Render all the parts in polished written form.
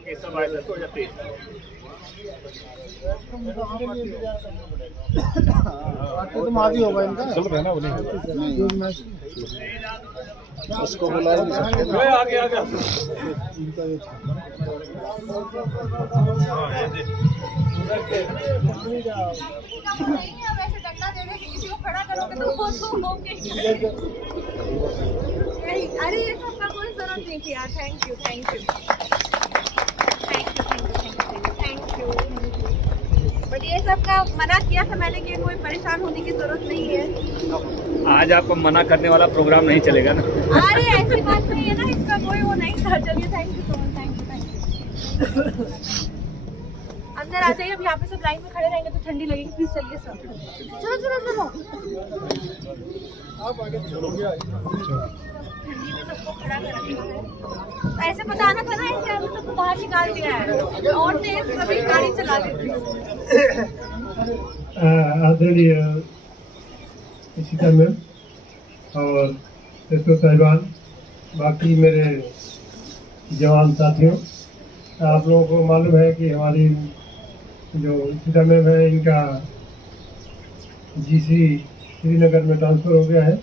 क्योंकि सब आए थे 2023 तो माजी होगा इनका चल रहा है ना उन्हें उसको बुला ही नहीं सकते। आगे आगे वैसे डंडा दे दे किसी को खड़ा करोगे तो वो तो होंगे। अरे ये सब का कोई जरूरत नहीं थी यार। Thank you thank you thank you thank you thank you. But ये सब का मना किया था मैंने कि कोई परेशान होने की जरूरत नहीं है। आज आपको मना करने वाला प्रोग्राम नहीं चलेगा ना। अरे ऐसी बात नहीं है ना, इसका कोई वो नहीं था। चलिए thank you so much. Thank you. अंदर आ जाइए। अब यहाँ पे सब लाइन में खड़े रहेंगे तो ठंडी लगेगी। प्लीज चलिए सब। चलो चलो चलो। ठंडी में सबको खड़ा कर रखा है। ऐसे बताना था ना, ऐसे अभी सबको बाहर निकाल दिया है और तेज कभी गाड़ी चला देती। आदरणीय इशिता मैम और एसओ साहिबान, बाकी मेरे जवान साथियों, आप लोगों को मालूम है कि हमारी जो इशिता मैम है, इनका जीसी श्रीनगर में ट्रांसफ़र हो गया है।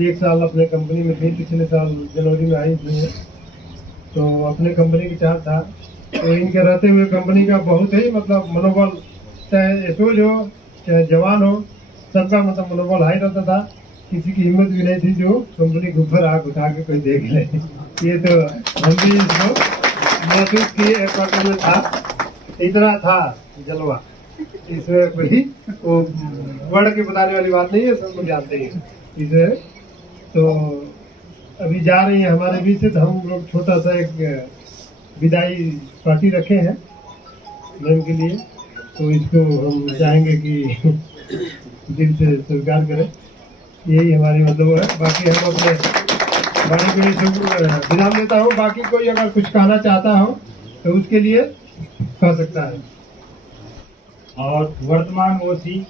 1 साल अपने कंपनी में थी, पिछले साल जनवरी में आई थी। तो अपने कंपनी की चाह था, तो इनके रहते हुए कंपनी का बहुत ही मतलब मनोबल, चाहे एसओज हो चाहे जवान हो, सबका मतलब मनोबल हाई रहता था। किसी की हिम्मत भी नहीं थी जो कंपनी के ऊपर आग उठा के कोई देख ले। ये तो हम भी इसको महसूस किए। क्वार्टर में था, इतना था जलवा, इसमें कोई वो वर्ड के बताने वाली बात नहीं है, सब लोग जानते हैं इसे। तो अभी जा रही है हमारे बीच से, तो हम लोग छोटा सा एक विदाई पार्टी रखे हैं मैम के लिए। तो इसको हम चाहेंगे कि दिल से स्वीकार करें। यही हमारी मतलब है। बाकी हम अपने वाणी को ही विराम देता हूँ। बाकी कोई अगर कुछ कहना चाहता हो तो उसके लिए कह सकता है। और वर्तमान ओसी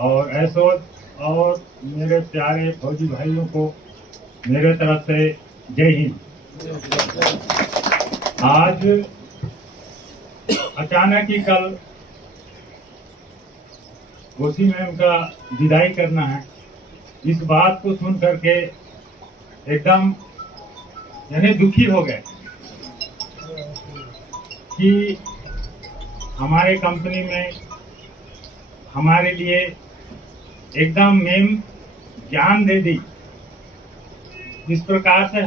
और एसओज और मेरे प्यारे फौजी भाइयों को मेरे तरफ से जय हिंद। आज अचानक ही कल ओसी मैम का विदाई करना है, इस बात को सुन करके एकदम यानी दुखी हो गए कि हमारे कंपनी में हमारे लिए एकदम मैम जान दे दी। इस प्रकार से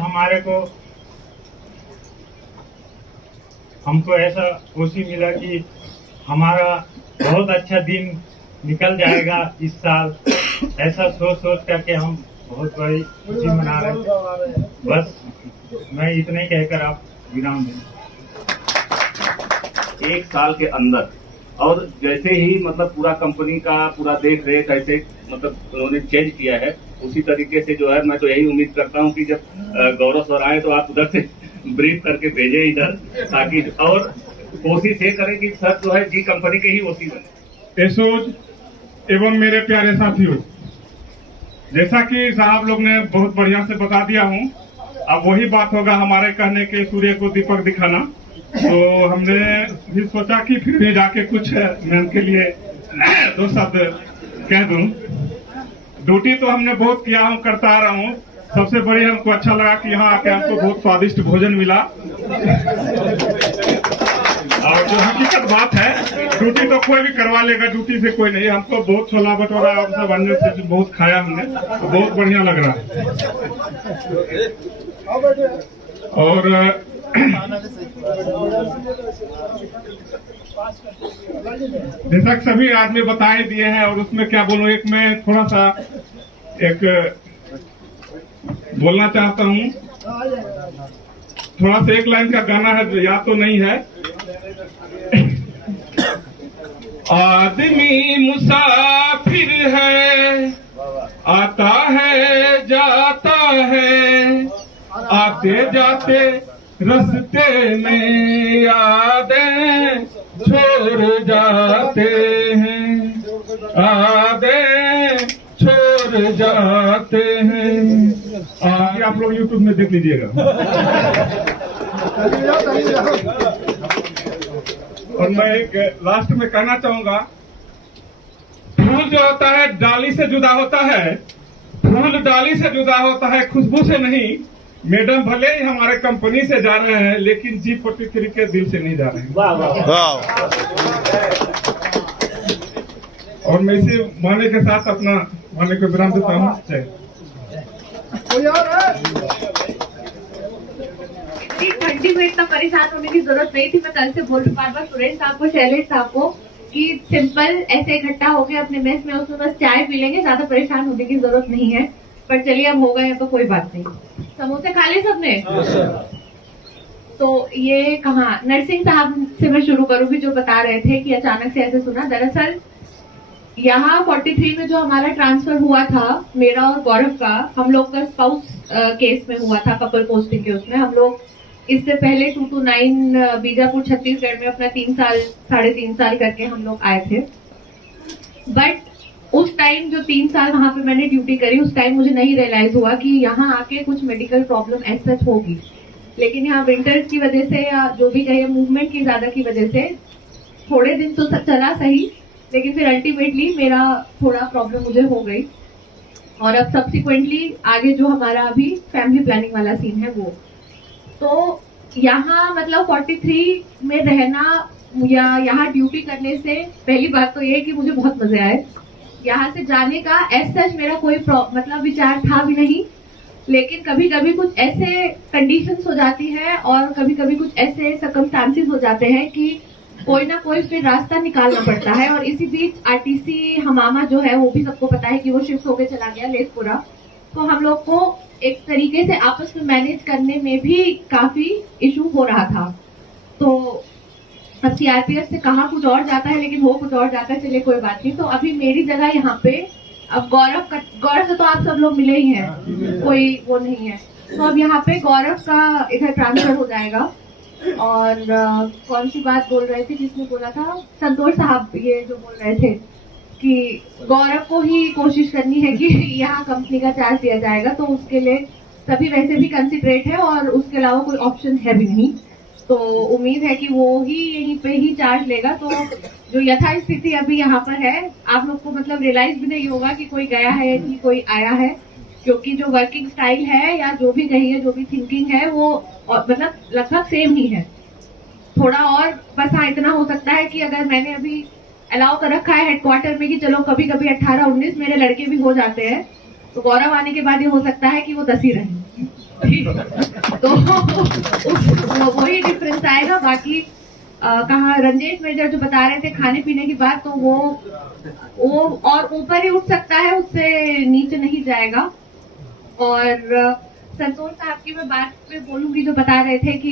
हमको ऐसा खुशी मिला कि हमारा बहुत अच्छा दिन निकल जाएगा इस साल। ऐसा सोच करके हम बहुत बड़ी खुशी मना रहे हैं। बस मैं इतना ही कहकर आप विराम दें। 1 साल के अंदर, और जैसे ही मतलब पूरा कंपनी का पूरा देख रेख ऐसे मतलब उन्होंने चेंज किया है, उसी तरीके से जो है मैं तो यही उम्मीद करता हूं कि जब गौरव सर आए तो आप उधर से ब्रीफ करके भेजें इधर, ताकि और कोशिश ये करें कि सर जो है जी कंपनी के ही ओसी बने। एसओज एवं मेरे प्यारे साथियों, जैसा कि साहब लोग ने बहुत बढ़िया से बता दिया हूं, अब वही बात होगा हमारे कहने के सूर्य को दीपक दिखाना। तो हमने भी सोचा कि फिर भी जाके कुछ मैम के लिए 2 शब्द कह दूं। ड्यूटी तो हमने बहुत किया हूं, करता आ रहा हूं। सबसे बड़ी हमको अच्छा लगा कि यहाँ आके हमको बहुत स्वादिष्ट भोजन मिला। और जो हकीकत बात है, ड्यूटी तो कोई भी करवा लेगा, ड्यूटी से कोई नहीं। हमको बहुत छोला भटूरा और सब अन्य चीज बहुत खाया हमने, तो बहुत बढ़िया लग रहा है। और जैसा कि सभी आदमी बताए दिए हैं, और उसमें क्या बोलूं, एक मैं थोड़ा सा एक बोलना चाहता हूं। थोड़ा सा एक लाइन का गाना है जो याद तो नहीं है। आदमी मुसाफिर है, आता है जाता है, आते जाते रास्ते में यादें छोड़ जाते हैं, यादें छोड़ जाते हैं। आगे आप लोग YouTube में देख लीजिएगा। और मैं एक लास्ट में कहना चाहूंगा, फूल जो होता है डाली से जुदा होता है, फूल डाली से जुदा होता है, खुशबू से नहीं। मैडम भले ही हमारे कंपनी से जा रहे हैं, लेकिन G43 के दिल से नहीं जा रहे हैं। और मैं इसी माने के साथ अपना माने को विराम देता हूँ। इतनी ठंडी में इतना परेशान होने की जरूरत नहीं थी। मैं कल से बोल रही बार बार सुरेश साहब को, शैलेश साहब को कि सिंपल ऐसे इकट्ठा हो गए अपने मेस में, उसमें बस चाय पी लेंगे, ज्यादा परेशान होने की जरूरत नहीं है। पर चलिए अब हो गए तो कोई बात नहीं। समोसे खा लिए सबने? तो ये कहाँ, नरसिंह साहब से मैं शुरू करूंगी जो बता रहे थे कि अचानक से ऐसे सुना। दरअसल यहाँ 43 में जो हमारा ट्रांसफर हुआ था, मेरा और गौरव का, हम लोग का स्पाउस केस में हुआ था, कपल पोस्टिंग के। उसमें हम लोग इससे पहले 229 बीजापुर छत्तीसगढ़ में अपना 3 साल 3.5 साल करके हम लोग आए थे। बट उस टाइम जो 3 साल वहां पे मैंने ड्यूटी करी, उस टाइम मुझे नहीं रियलाइज हुआ कि यहाँ आके कुछ मेडिकल प्रॉब्लम एज सच होगी। लेकिन यहाँ विंटर्स की वजह से या जो भी कहे मूवमेंट की ज्यादा की वजह से थोड़े दिन तो चला सही, लेकिन फिर अल्टीमेटली मेरा थोड़ा प्रॉब्लम मुझे हो गई। और अब सब्सिक्वेंटली आगे जो हमारा अभी फैमिली प्लानिंग वाला सीन है वो, तो यहाँ मतलब 43 में रहना या यहाँ ड्यूटी करने से पहली बात तो ये है कि मुझे बहुत मजे आए। यहाँ से जाने का एज सच मेरा कोई मतलब विचार था भी नहीं, लेकिन कभी कभी कुछ ऐसे कंडीशंस हो जाती है और कभी कभी कुछ ऐसे सर्कमस्टांसेस हो जाते हैं कि कोई ना कोई फिर रास्ता निकालना पड़ता है। और इसी बीच आरटीसी हमामा जो है वो भी सबको पता है कि वो शिफ्ट होकर चला गया लेसपुरा, तो हम लोग को एक तरीके से आपस में मैनेज करने में भी काफी इशू हो रहा था। तो अब सीआरपीएफ से कहा कुछ और जाता है लेकिन वो कुछ और जाता है, चलिए कोई बात नहीं। तो अभी मेरी जगह यहाँ पे अब गौरव से तो आप सब लोग मिले ही हैं, कोई वो नहीं है। तो अब यहाँ पे गौरव का इधर ट्रांसफर हो जाएगा। और कौन सी बात बोल रहे थे जिसने बोला था, संतोष साहब ये जो बोल रहे थे कि गौरव को ही कोशिश करनी है कि यहाँ कंपनी का चार्ज दिया जाएगा, तो उसके लिए सभी वैसे भी कंसिडरेट है और उसके अलावा कोई ऑप्शन है भी नहीं। तो उम्मीद है कि वो ही यहीं पे ही चार्ज लेगा। तो जो यथास्थिति अभी यहाँ पर है, आप लोग को मतलब रियलाइज भी नहीं होगा कि कोई गया है कि कोई आया है, क्योंकि जो वर्किंग स्टाइल है या जो भी कहिए, जो भी थिंकिंग है वो मतलब लगभग सेम ही है। थोड़ा और बस हाँ इतना हो सकता है कि अगर मैंने अभी अलाउ कर रखा है हेडक्वार्टर में कि चलो कभी कभी 18-19 मेरे लड़के भी हो जाते हैं, तो गौरव आने के बाद ये हो सकता है कि वो 10 ही रहे। तो वही डिफरेंस आएगा। बाकी कहा रंजेश मेजर जो बता रहे थे खाने पीने की बात, तो वो और ऊपर ही उठ सकता है, उससे नीचे नहीं जाएगा। और संतोष साहब की मैं बात पे बोलूंगी जो बता रहे थे कि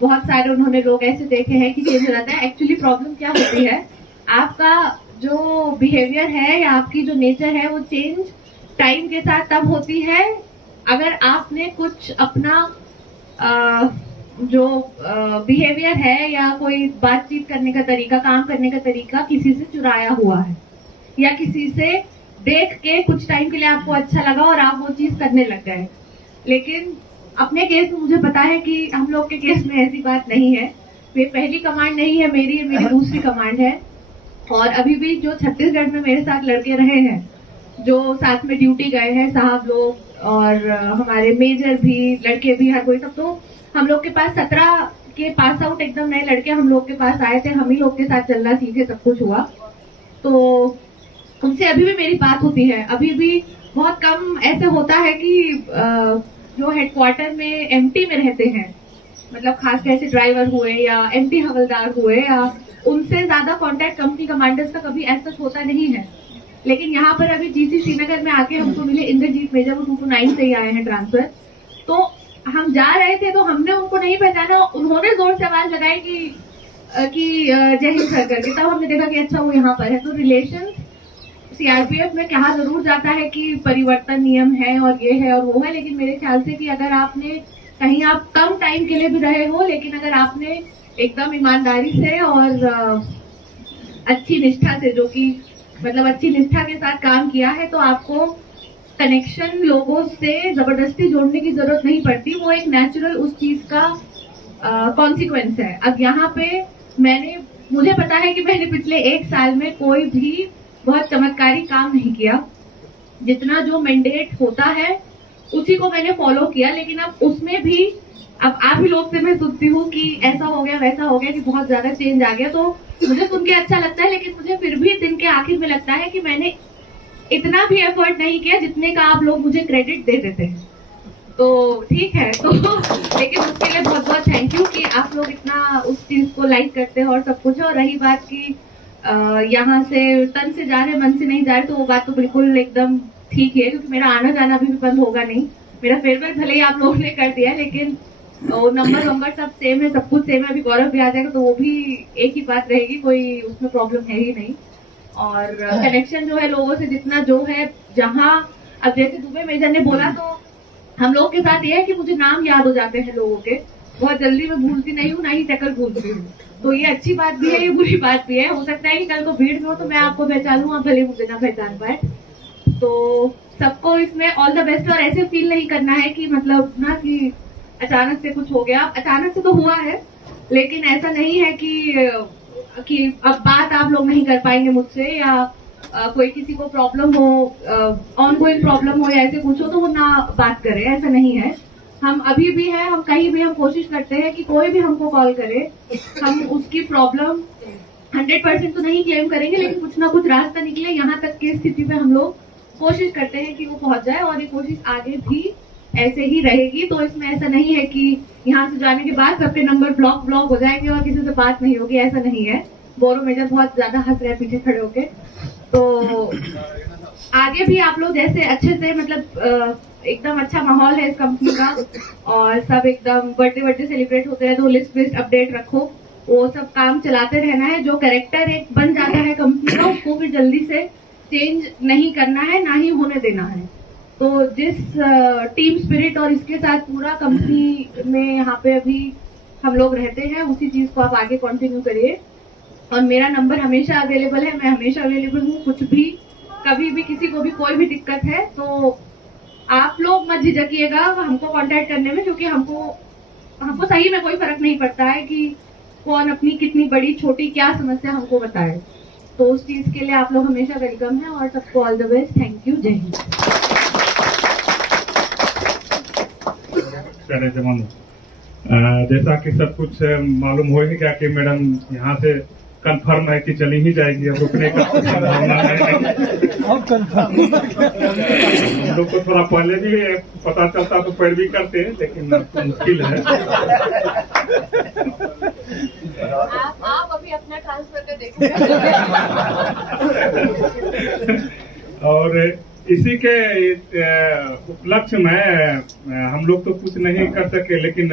बहुत सारे उन्होंने लोग ऐसे देखे हैं कि चेंज हो जाता है। एक्चुअली प्रॉब्लम क्या होती है, आपका जो बिहेवियर है या आपकी जो नेचर है वो चेंज टाइम के साथ तब होती है अगर आपने कुछ अपना जो बिहेवियर है या कोई बातचीत करने का तरीका, काम करने का तरीका किसी से चुराया हुआ है या किसी से देख के कुछ टाइम के लिए आपको अच्छा लगा और आप वो चीज करने लग गए। लेकिन अपने केस में मुझे पता है कि हम लोग के केस में ऐसी बात नहीं है। ये पहली कमांड नहीं है मेरी दूसरी कमांड है। और अभी भी जो छत्तीसगढ़ में मेरे साथ लड़के रहे हैं, जो साथ में ड्यूटी गए हैं साहब लोग और हमारे मेजर भी, लड़के भी, हर कोई, सब तो हम लोग के पास 17 के पास आउट एकदम नए लड़के हम लोग के पास आए थे। हम ही लोग के साथ चलना सीखे, सब कुछ हुआ। तो उनसे अभी भी मेरी बात होती है। अभी भी बहुत कम ऐसे होता है कि जो हेडक्वार्टर में एमटी में रहते हैं, मतलब खास कैसे ड्राइवर हुए या एमटी हवलदार हुए, या उनसे ज्यादा कांटेक्ट कंपनी कमांडर्स का कभी ऐसा होता नहीं है। लेकिन यहाँ पर अभी जीसी श्रीनगर में आके हमको मिले इंद्रजीत मेजर, वो 229 से ही आए हैं ट्रांसफर। तो हम जा रहे थे तो हमने उनको नहीं पहचाना, उन्होंने जोर से आवाज लगाई कि जय हिंद सर करके, तब हमने देखा कि अच्छा वो यहाँ पर है। तो रिलेशन सीआरपीएफ में कहा जरूर जाता है कि परिवर्तन नियम है और ये है और वो है, लेकिन मेरे ख्याल से कि अगर आपने कहीं आप कम टाइम के लिए भी रहे हो, लेकिन अगर आपने एकदम ईमानदारी से और अच्छी निष्ठा से, जो कि मतलब अच्छी निष्ठा के साथ काम किया है, तो आपको कनेक्शन लोगों से जबरदस्ती जोड़ने की जरूरत नहीं पड़ती। वो एक नेचुरल उस चीज का कॉन्सिक्वेंस है। अब यहाँ पे मैंने मुझे पता है कि मैंने पिछले 1 साल में कोई भी बहुत चमत्कारी काम नहीं किया। जितना जो मैंडेट होता है उसी को मैंने फॉलो किया, लेकिन अब उसमें भी अब आप ही लोग से मैं सुनती हूँ कि ऐसा हो गया वैसा हो गया, कि बहुत ज्यादा चेंज आ गया। तो मुझे सुन के अच्छा लगता है, लेकिन मुझे फिर भी दिन के आखिर में लगता है कि मैंने इतना भी एफर्ट नहीं किया जितने का आप लोग मुझे क्रेडिट दे देते हैं। तो ठीक है, तो लेकिन उसके लिए बहुत बहुत थैंक यू कि आप लोग इतना उस चीज को लाइक करते हैं और सब कुछ है। और रही बात की यहाँ से तन से जा रहे मन से नहीं जा रहे, तो वो बात तो बिल्कुल एकदम ठीक है, क्योंकि मेरा आना जाना भी बंद होगा नहीं। मेरा फेयरवेल भले ही आप लोगों ने कर दिया है, लेकिन वो नंबर सब सेम है, सब कुछ सेम है। अभी गौरव भी आ जाएगा तो वो भी एक ही बात रहेगी, कोई उसमें प्रॉब्लम है ही नहीं। और कनेक्शन जो है लोगों से जितना जो है, जहाँ अब जैसे दुबे मेजर ने बोला, तो हम लोग के साथ ये है कि मुझे नाम याद हो जाते हैं लोगों के, बहुत जल्दी मैं भूलती नहीं हूँ, ना ही शक्ल भूलती हूँ। तो ये अच्छी बात भी है, ये बुरी बात भी है। हो सकता है कि कल को भीड़ में हो तो मैं आपको पहचानूं, आप भले मुझे ना पहचान पाए। तो सबको इसमें ऑल द बेस्ट। और ऐसे फील नहीं करना है कि मतलब ना कि अचानक से कुछ हो गया। अचानक से तो हुआ है, लेकिन ऐसा नहीं है कि अब बात आप लोग नहीं कर पाएंगे मुझसे, या कोई किसी को प्रॉब्लम हो, ऑनगोइंग प्रॉब्लम हो या ऐसे कुछ हो तो वो ना बात करे, ऐसा नहीं है। हम अभी भी हैं, हम कहीं भी हम कोशिश करते हैं कि कोई भी हमको कॉल करे, हम उसकी प्रॉब्लम 100% तो नहीं क्लेम करेंगे, लेकिन कुछ ना कुछ रास्ता निकले यहाँ तक की स्थिति में हम लोग कोशिश करते हैं कि वो पहुंच जाए। और ये कोशिश आगे भी ऐसे ही रहेगी। तो इसमें ऐसा नहीं है कि यहाँ से जाने के बाद सबके नंबर ब्लॉक हो जाएंगे और किसी से बात नहीं होगी, ऐसा नहीं है। गौरव मेजर बहुत ज्यादा हंस रहे हैं पीछे खड़े होके। तो आगे भी आप लोग जैसे अच्छे से मतलब एकदम अच्छा माहौल है इस कंपनी का, और सब एकदम बर्थडे सेलिब्रेट होते रहे, तो लिस्ट अपडेट रखो, वो सब काम चलाते रहना है। जो कैरेक्टर एक बन जाता है कंपनी का, उसको भी जल्दी से चेंज नहीं करना है, ना ही होने देना है। तो जिस टीम स्पिरिट और इसके साथ पूरा कंपनी में यहाँ पे अभी हम लोग रहते हैं, उसी चीज को आप आगे कंटिन्यू करिए। और मेरा नंबर हमेशा अवेलेबल है, मैं हमेशा अवेलेबल हूँ। कुछ भी कभी भी किसी को भी कोई भी दिक्कत है तो आप लोग मत झिझकिएगा हमको कांटेक्ट करने में, क्योंकि हमको सही में कोई फर्क नहीं पड़ता है कि कौन अपनी कितनी बड़ी छोटी क्या समस्या हमको बताए। तो उस चीज के लिए आप लोग हमेशा वेलकम है। और सबको all the best, thank you, जय हिंद। जैसा कि सब कुछ मालूम हो ही गया कि मैडम यहाँ से कंफर्म है कि चली ही जाएगी, अब रुकने का संभावना है। अब कंफर्म हम लोग को थोड़ा पहले भी पता चलता तो पैरवी करते, लेकिन मुश्किल है। आप अभी अपना ट्रांसफर कर देखिए। और इसी के उपलक्ष्य में हम लोग तो कुछ नहीं कर सके, लेकिन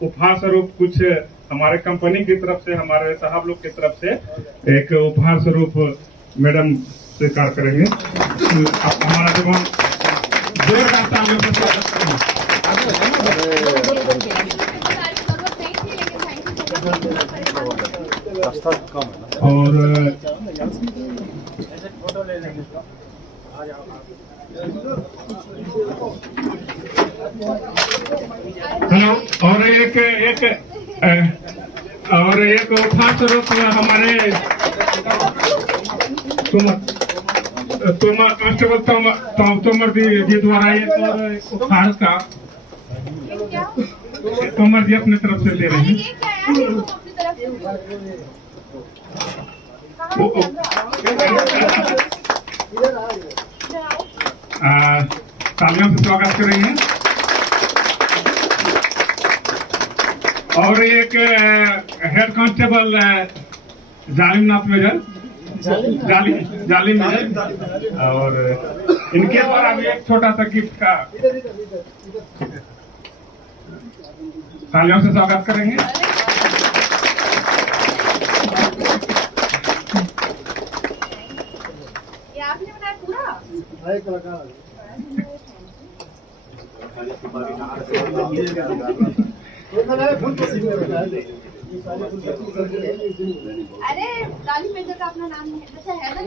उपहार स्वरूप कुछ हमारे कंपनी की तरफ से, हमारे साहब लोग की तरफ से एक उपहार स्वरूप मैडम स्वीकार करेंगे। आप हमारा जवान जोरदार तालियों से स्वागत करें। और हेलो, और एक उपहार स्वरूप हमारे कांस्टेबल तोमर जी द्वारा एक और उपहार का तोमर जी अपने तरफ से दे रहे हैं। तालियों से स्वागत करेंगे। और एक हेड कांस्टेबल जालिमनाथ मेजर, जालिम मेजर, और इनके द्वारा भी एक छोटा सा गिफ्ट का तालियों से स्वागत करेंगे। ये आपने बनाया पूरा? अरे लाली मेजर का अपना नाम है, अच्छा है ना।